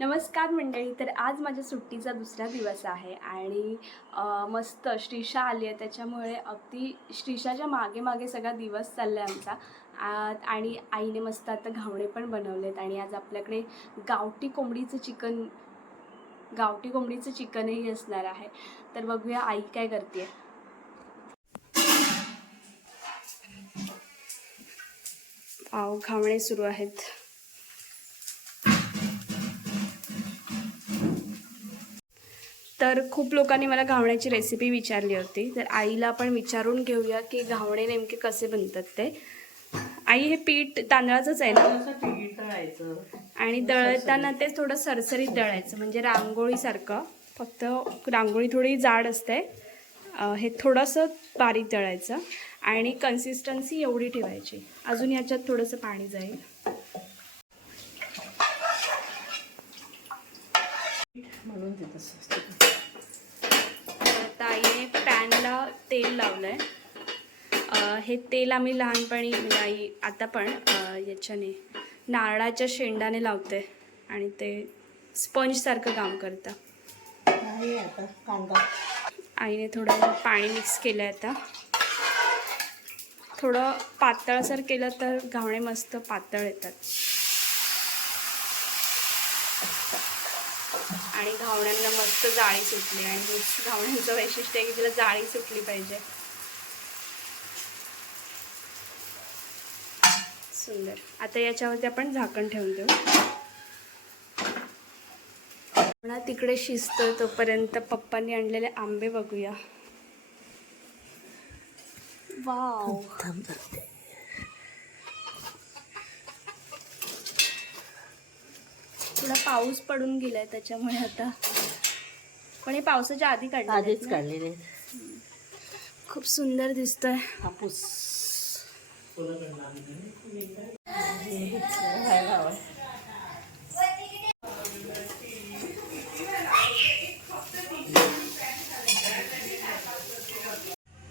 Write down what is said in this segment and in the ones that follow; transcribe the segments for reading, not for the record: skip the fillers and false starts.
नमस्कार मंडळी. तर आज माझ्या सुट्टीचा दुसरा दिवस आहे आणि मस्त श्रीषा आली आहे, त्याच्यामुळे अगदी श्रीषाच्या मागे मागे सगळा दिवस चालला आहे आमचा. आणि आईने मस्त आता घावणे पण बनवलेत आणि आज आपल्याकडे गावठी कोंबडीचं चिकनही असणार आहे. तर बघूया आई काय करते. घावणे सुरू आहेत. तर खूप लोकांनी मला घावण्याची रेसिपी विचारली होती, तर आईला आपण विचारून घेऊया की घावणे नेमके कसे बनतात ते. आई, हे पीठ तांदळाचंच आहे ना? पीठ दळायचं आणि दळताना ते थोडं सरसरीत दळायचं, म्हणजे रांगोळीसारखं. फक्त रांगोळी थोडी जाड असते, हे थोडंसं बारीक दळायचं आणि कन्सिस्टन्सी एवढी ठेवायची. अजून ह्याच्यात थोडंसं पाणी जाईल. म्हणून ते तसं आता आईने पॅनला तेल लावलंय. हे तेल आम्ही लहानपणी, म्हणजे आई आता पण याच्याने नारळाच्या शेंडाने लावते आणि ते स्पंजसारखं काम करतं. आता कांदा आईने थोडं पाणी मिक्स केलं आहे. आता थोडं पातळसर केलं तर घावणे मस्त पातळ येतात आणि घावण्यांना मस्त जाळी सुटली. आणि घावण्यांचं वैशिष्ट्य आहे की तिला जाळी सुटली पाहिजे. सुंदर. आता याच्यावरती आपण झाकण ठेवून देऊ. म्हणा तिकडे शिजतं तोपर्यंत पप्पांनी आणलेले आंबे बघूया. वाव, थोडा पाऊस पडून गेलाय त्याच्यामुळे आता, पण हे पावसाच्या आधी आधीच काढलेले. खूप सुंदर दिसतोय. हापूस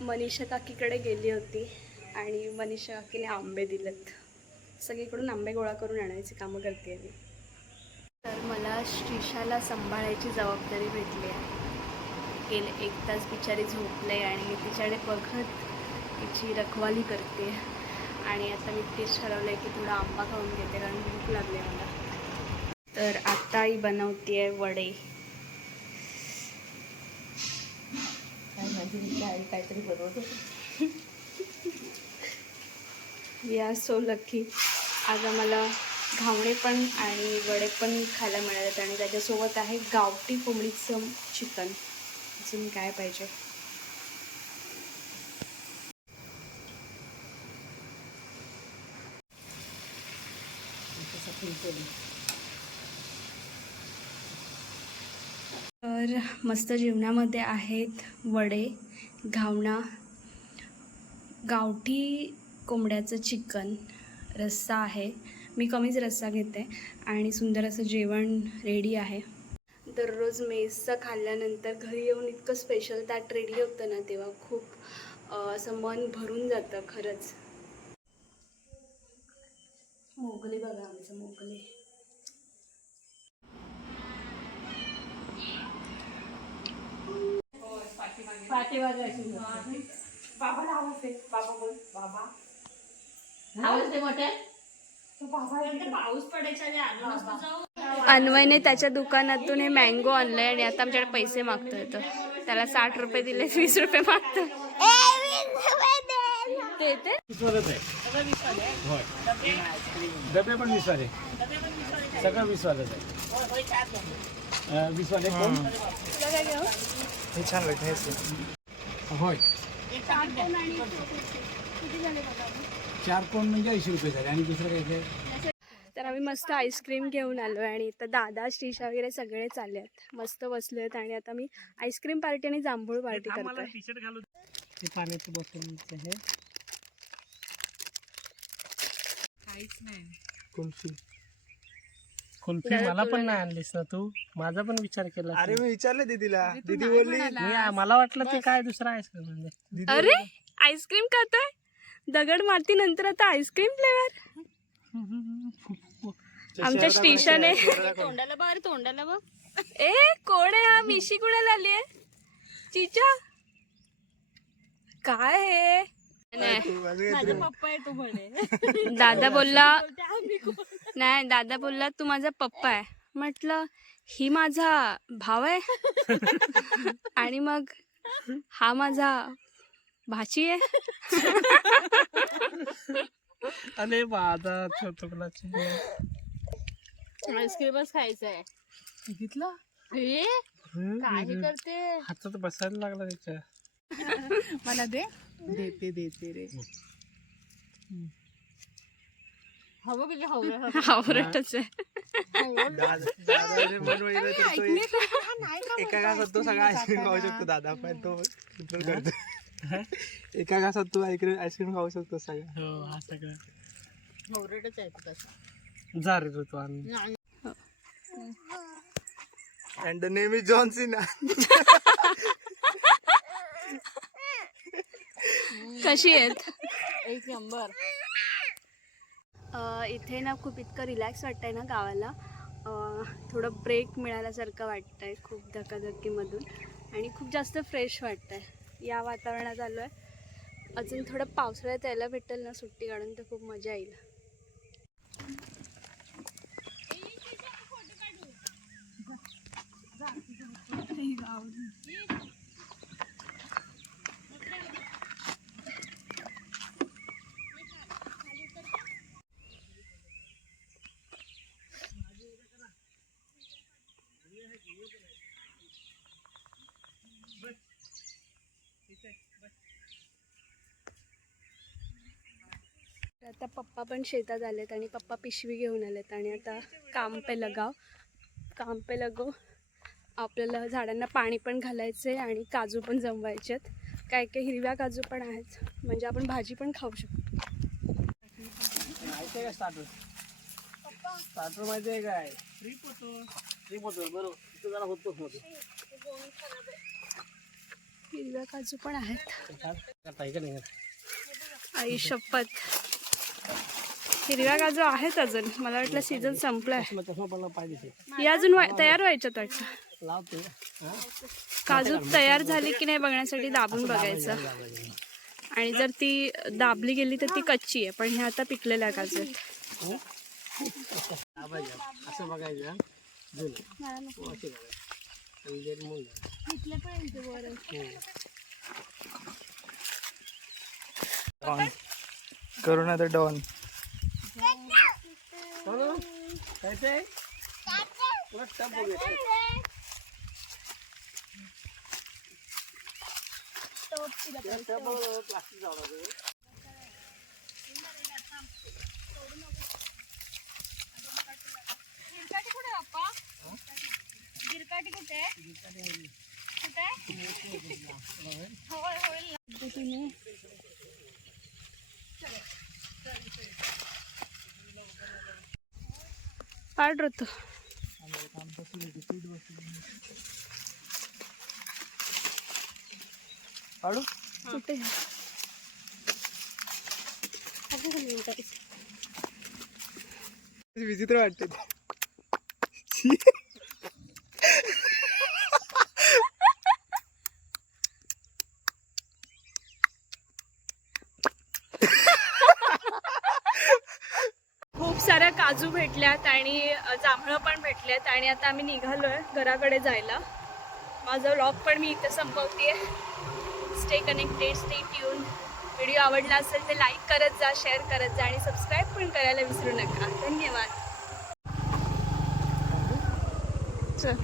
मनीषा काकीकडे गेली होती आणि मनीषा काकीने आंबे दिलेत. सगळीकडून आंबे गोळा करून आणायची कामं करते मी. तर मला श्रीषाला सांभाळायची जबाबदारी भेटली आहे. गेले 1 तास बिचारी झोपले आणि मी तिच्याकडे बघत तिची रखवाली करते. आणि आता मी तेच ठरवलं आहे की थोडा आंबा खाऊन घेते, कारण भूक लागली मला. तर आता आई बनवते आहे वडे. काहीतरी बनवतो. We are so lucky. आज आम्हाला घावणे पण आणि वडे पण खायला मिळालेत आणि त्याच्यासोबत आहे गावठी कोंबडीचं चिकन. अजून काय पाहिजे. तर मस्त जेवणामध्ये आहेत वडे, घावणा, गावठी कोंबड्याचं चिकन, रस्सा आहे. मी कमीच रस्सा घेते आणि सुंदर असं जेवण रेडी आहे. दररोज मेसचं खाल्ल्यानंतर घरी येऊन इतकं स्पेशल ताट रेडी होतं ना, तेव्हा खूप असं मन भरून जातं खरंच. मोगले बघा, आमचं मोगले. बाबाला आवाज दे. बाबा बोल. बाबा आवाज दे मोठ्या. पाऊस पडायच्या. अन्वयने त्याच्या दुकानातून हे मँगो आणलंय आणि आता आमच्याकडे पैसे मागतोय. तो त्याला 60 रुपये दिले, 20 रुपये मागतो. डबे पण 20 वाले, सगळं 20 वालेच आहे. 20 वाले कोण हे छान लागते. होय, 4 कोण म्हणजे 80 रुपये झाले. आणि दुसरं काय काय. तर आम्ही मस्त आईस्क्रीम घेऊन आलो आहे आणि इथं दादा, श्रीषा वगैरे सगळे चालले आहेत. मस्त बसले आहेत आणि आता मी आईस्क्रीम पार्टी आणि जांभूळ पार्टी करतोय. ते पाण्याची बॉटल आहे. काहीच नाही. कुल्फी मला पण नाही आणलीस ना तू. माझा पण विचार केला. अरे मी विचारले दीदीला, दीदी बोलली मला वाटलं ते काय दुसरा आईस्क्रीम म्हणजे. अरे आईस्क्रीम खातोय, दगड मारती नंतर आता आईस्क्रीम फ्लेवर. आमच्या स्टेशने तोंडाला बघ, तोंडाला बघ. ए कोण आहे हा? मिशी कुणाला आली आहे? चिचा काय आहे? नाही माझा पप्पा आहे तो म्हणे. दादा बोलला नाही, दादा बोलला तू माझा पप्पा आहे. म्हटलं ही माझा भाव आहे आणि मग हा माझा भाची आहे. अरे माझा छोटुकलाची आईस्क्रीमच खायचं आहे. बघितलं हे काय हे करते. हातात बसायला लागला त्याच्या. मला दे. देते रे. हवं किती हवं. आवडतच आहे. एका घासात तो सगळा आईस्क्रीम खाऊ शकतो दादा, पण तो कंट्रोल करतो. एका घासात तू आईस्क्रीम खाऊ शकतो सगळं. हो हा सगळं हवरटच आहे तो तसा. जा रे तू आणि and the name is John Cena. कशी आहेत? एक नंबर. इथे ना खूप इतकं रिलॅक्स वाटतंय ना गावाला. थोडं ब्रेक मिळाल्यासारखं वाटतंय खूप धकाधकीमधून आणि खूप जास्त फ्रेश वाटतंय. या वातावरणात आलो आहे. अजून थोडं पावसाळ्यात यायला भेटेल ना सुट्टी काढून तर खूप मजा येईल. आता पप्पा पण शेतात आलेत आणि पप्पा पिशवी घेऊन आलेत आणि आता काम पे लगो. आपल्याला झाडांना पाणी पण घालायचं आहे आणि काजू पण जमवायचे आहेत. काय काय हिरव्या काजू पण आहेत, म्हणजे आपण भाजी पण खाऊ शकतो. माहिती आहे का स्टार्टर? स्टार्टर माहिती आहे काय? ट्रिप होतो बरोबर. तिथं जरा होतोच मध्ये. हिरव्या काजू पण आहेत. करताय का नाही? आई शपथ, हिरव्या काजू आहेत अजून. मला वाटलं सीझन संपलाय. चष्मा पण पाहिजे. ही अजून तयार व्हायच्यात वाटतं. लावते. काजू तयार झाली की नाही बघण्यासाठी दाबून बघायचं. आणि जर ती दाबली गेली तर ती कच्ची आहे, पण हे आता पिकलेल्या काजू आहेत. असं बघायचं. करू ना तर डॉन. पाड होतं. काढू कुठे विचित्र वाटते. खूप साऱ्या काजू भेटल्यात आणि जांभळं पण भेटल्यात आणि आता आम्ही निघालोय घराकडे जायला. माझा व्लॉग पण मी इथे संपवते. Stay connected, stay tune. Video आवडला असेल तर लाईक करत जा, शेअर करत जा आणि सबस्क्राईब पण करायला विसरू नका. धन्यवाद. चल.